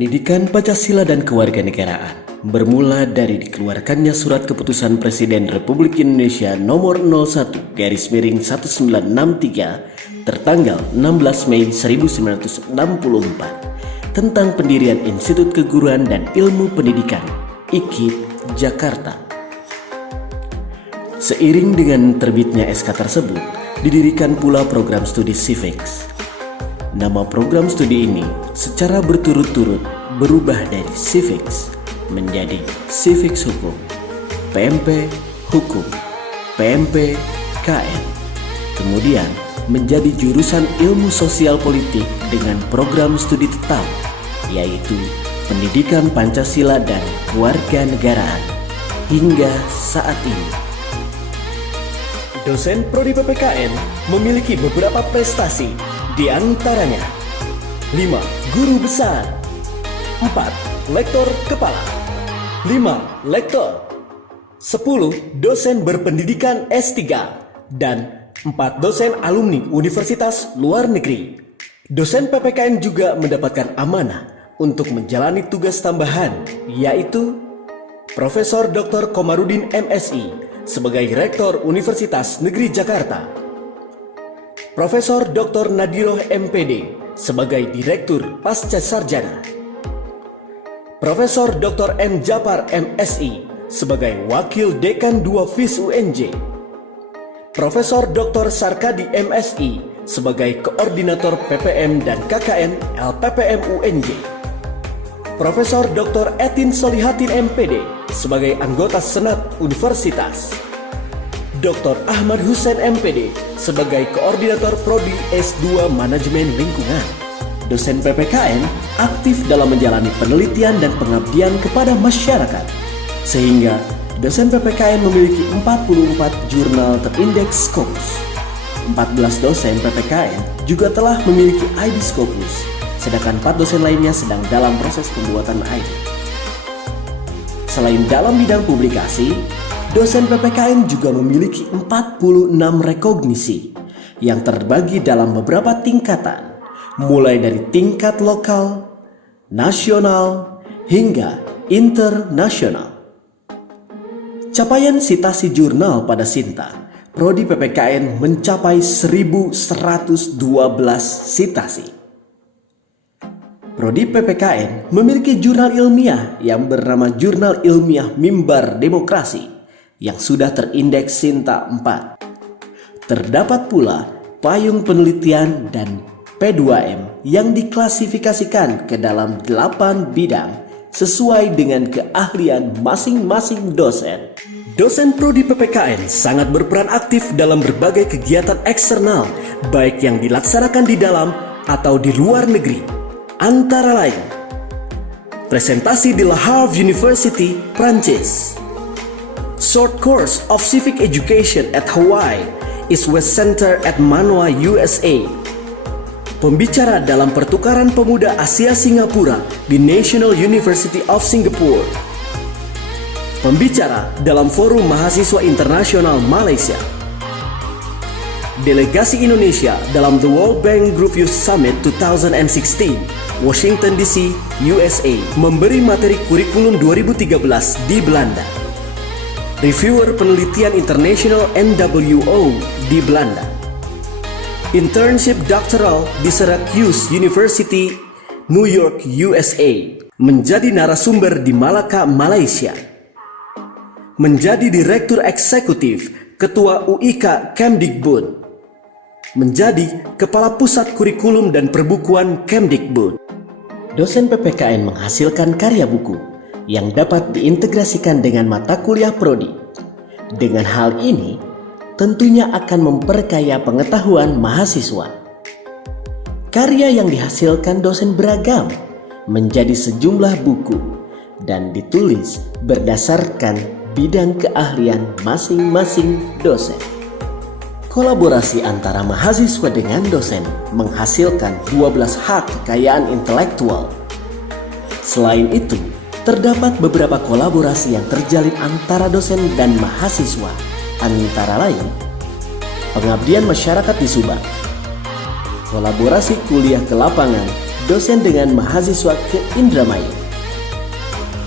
Pendidikan Pancasila dan Kewarganegaraan bermula dari dikeluarkannya Surat Keputusan Presiden Republik Indonesia Nomor 01/1963 tertanggal 16 Mei 1964 tentang pendirian Institut Keguruan dan Ilmu Pendidikan (IKIP) Jakarta. Seiring dengan terbitnya SK tersebut, didirikan pula program studi Civics. Nama program studi ini secara berturut-turut berubah dari Civics menjadi Civics Hukum, PMP Hukum, PMP KN. Kemudian menjadi jurusan Ilmu Sosial Politik dengan program studi tetap, yaitu Pendidikan Pancasila dan Kewarganegaraan hingga saat ini. Dosen Prodi PPKN memiliki beberapa prestasi, di antaranya 5. Guru besar, 4. Lektor kepala, 5. Lektor, 10. Dosen berpendidikan S3, dan 4 dosen alumni universitas luar negeri. Dosen PPKN juga mendapatkan amanah untuk menjalani tugas tambahan, yaitu Profesor Dr. Komarudin MSI sebagai Rektor Universitas Negeri Jakarta, Profesor Dr. Nadiroh MPD sebagai Direktur Pasca Sarjana, Profesor Dr. M. Japar MSI sebagai Wakil Dekan 2 FIS UNJ, Profesor Dr. Sarkadi MSI sebagai Koordinator PPM dan KKN LPPM UNJ, Profesor Dr. Etin Solihatin MPD sebagai Anggota Senat Universitas, Dr. Ahmad Hussein MPD sebagai Koordinator Prodi S2 Manajemen Lingkungan. Dosen PPKN aktif dalam menjalani penelitian dan pengabdian kepada masyarakat, sehingga dosen PPKN memiliki 44 jurnal terindeks Scopus. 14 dosen PPKN juga telah memiliki ID Scopus, sedangkan 4 dosen lainnya sedang dalam proses pembuatan ID. Selain dalam bidang publikasi, dosen PPKN juga memiliki 46 rekognisi yang terbagi dalam beberapa tingkatan, mulai dari tingkat lokal, nasional, hingga internasional. Capaian sitasi jurnal pada Sinta, Prodi PPKN mencapai 1.112 sitasi. Prodi PPKN memiliki jurnal ilmiah yang bernama Jurnal Ilmiah Mimbar Demokrasi yang sudah terindeks Sinta 4. Terdapat pula payung penelitian dan P2M yang diklasifikasikan ke dalam 8 bidang sesuai dengan keahlian masing-masing dosen. Dosen Prodi PPKN sangat berperan aktif dalam berbagai kegiatan eksternal, baik yang dilaksanakan di dalam atau di luar negeri. Antara lain, presentasi di Le Havre University, Prancis, Short Course of Civic Education at Hawaii, East West Center at Manoa, USA, pembicara dalam pertukaran pemuda Asia Singapura di National University of Singapore, pembicara dalam Forum Mahasiswa Internasional Malaysia, delegasi Indonesia dalam The World Bank Group Youth Summit 2016, Washington DC, USA, memberi materi kurikulum 2013 di Belanda, reviewer penelitian internasional NWO di Belanda, internship doctoral di Syracuse University, New York, USA, menjadi narasumber di Malaka, Malaysia, menjadi direktur eksekutif Ketua UIK Kemdikbud, menjadi Kepala Pusat Kurikulum dan Perbukuan Kemdikbud. Dosen PPKN menghasilkan karya buku yang dapat diintegrasikan dengan mata kuliah prodi. Dengan hal ini, tentunya akan memperkaya pengetahuan mahasiswa. Karya yang dihasilkan dosen beragam, menjadi sejumlah buku, dan ditulis berdasarkan bidang keahlian masing-masing dosen. Kolaborasi antara mahasiswa dengan dosen menghasilkan 12 hak kekayaan intelektual. Selain itu, terdapat beberapa kolaborasi yang terjalin antara dosen dan mahasiswa, antara lain pengabdian masyarakat di Subang, kolaborasi kuliah ke lapangan dosen dengan mahasiswa ke Indramayu.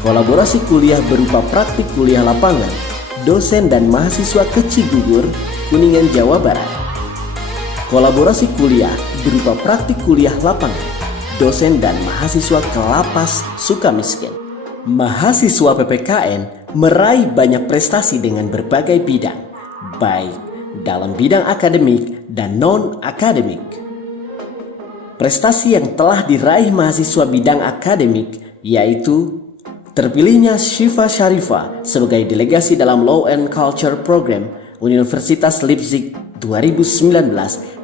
Kolaborasi kuliah berupa praktik kuliah lapangan, dosen dan mahasiswa ke Cigugur, Kuningan, Jawa Barat. Kolaborasi kuliah berupa praktik kuliah lapangan, dosen dan mahasiswa ke Lapas Sukamiskin. Mahasiswa PPKN meraih banyak prestasi dengan berbagai bidang, baik dalam bidang akademik dan non-akademik. Prestasi yang telah diraih mahasiswa bidang akademik yaitu terpilihnya Syifa Syarifah sebagai delegasi dalam Law and Culture Program Universitas Leipzig 2019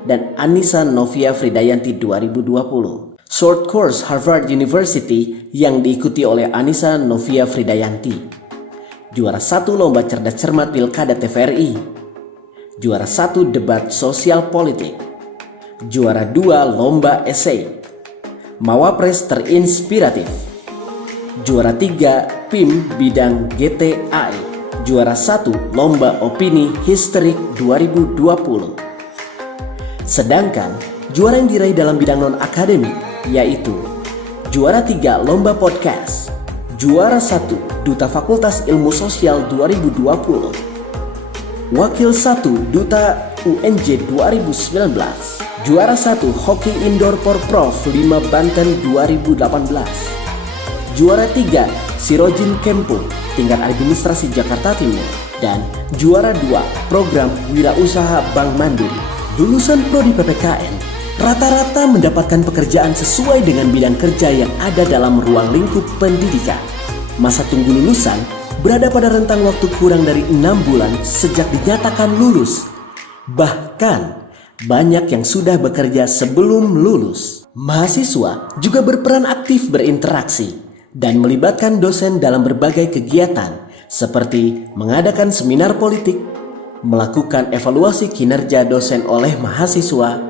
dan Anissa Novia Fridayanti 2020. Short course Harvard University yang diikuti oleh Anissa Novia Fridayanti. Juara 1 lomba cerdas cermat Pilkada TVRI. Juara 1 debat sosial politik. Juara 2 lomba esai. Mawapres terinspiratif. Juara 3 PIM bidang GTAI. Juara 1 lomba opini histerik 2020. Sedangkan juara yang diraih dalam bidang non-akademik yaitu juara 3 lomba podcast, juara 1 Duta Fakultas Ilmu Sosial 2020, wakil 1 Duta UNJ 2019, juara 1 Hoki Indoor Porprov 5 Banten 2018, juara 3 Sirojin Kempung tingkat administrasi Jakarta Timur, dan juara 2 program Wirausaha Bank Mandiri. Lulusan prodi PPKN rata-rata mendapatkan pekerjaan sesuai dengan bidang kerja yang ada dalam ruang lingkup pendidikan. Masa tunggu lulusan berada pada rentang waktu kurang dari 6 bulan sejak dinyatakan lulus. Bahkan banyak yang sudah bekerja sebelum lulus. Mahasiswa juga berperan aktif berinteraksi dan melibatkan dosen dalam berbagai kegiatan seperti mengadakan seminar politik, melakukan evaluasi kinerja dosen oleh mahasiswa,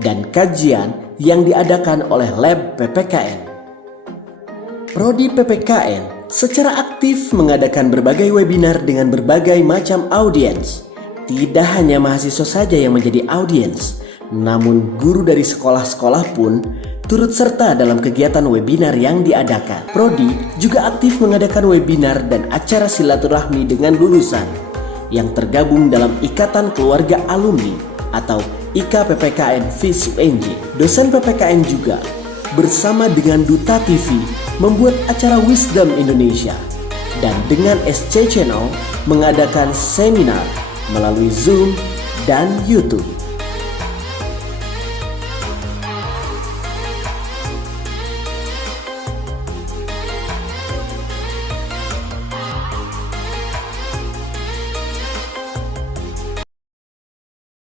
dan kajian yang diadakan oleh lab PPKN. Prodi PPKN secara aktif mengadakan berbagai webinar dengan berbagai macam audiens. Tidak hanya mahasiswa saja yang menjadi audiens, namun guru dari sekolah-sekolah pun turut serta dalam kegiatan webinar yang diadakan. Prodi juga aktif mengadakan webinar dan acara silaturahmi dengan lulusan yang tergabung dalam Ikatan Keluarga Alumni atau IKPPKN FIS UNJ. Dosen PPKN juga bersama dengan Duta TV membuat acara Wisdom Indonesia dan dengan SC Channel mengadakan seminar melalui Zoom dan YouTube.